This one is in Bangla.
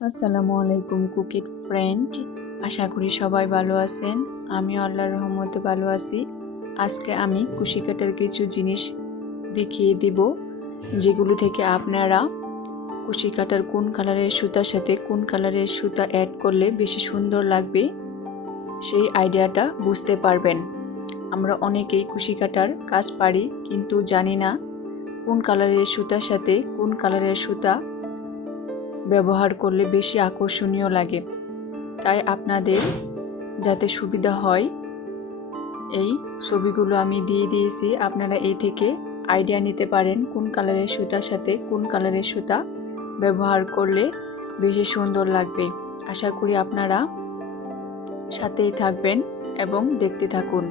আসসালামু আলাইকুম কুকিং ফ্রেন্ড, আশা করি সবাই ভালো আছেন। আমি আল্লাহর রহমতে ভালো আছি। আজকে আমি কুশি কাটার কিছু জিনিস দেখিয়ে দিব, যেগুলো থেকে আপনারা কুশি কাটার কোন কালারের সুতার সাথে কোন কালারের সুতা অ্যাড করলে বেশি সুন্দর লাগবে সেই আইডিয়াটা বুঝতে পারবেন। আমরা অনেকেই কুশি কাটার কাজ পারি, কিন্তু জানি না কোন কালারের সুতার সাথে কোন কালারের সুতা ব্যবহার করলে বেশি আকর্ষণীয় লাগে। তাই আপনাদের যাতে সুবিধা হয়, এই ছবিগুলো আমি দিয়ে দিয়েছি। আপনারা এই থেকে আইডিয়া নিতে পারেন কোন কালারের সুতার সাথে কোন কালারের সুতা ব্যবহার করলে বেশি সুন্দর লাগবে। আশা করি আপনারা সাথেই থাকবেন এবং দেখতে থাকুন।